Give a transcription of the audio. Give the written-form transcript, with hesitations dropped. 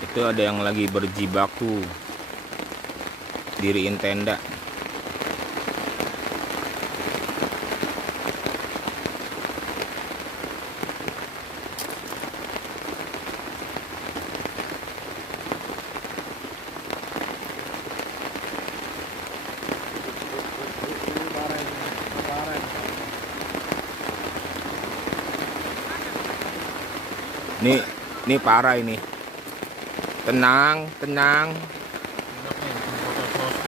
Itu ada yang lagi berjibaku diriin tenda. Ini parah ini. Tenang, tenang.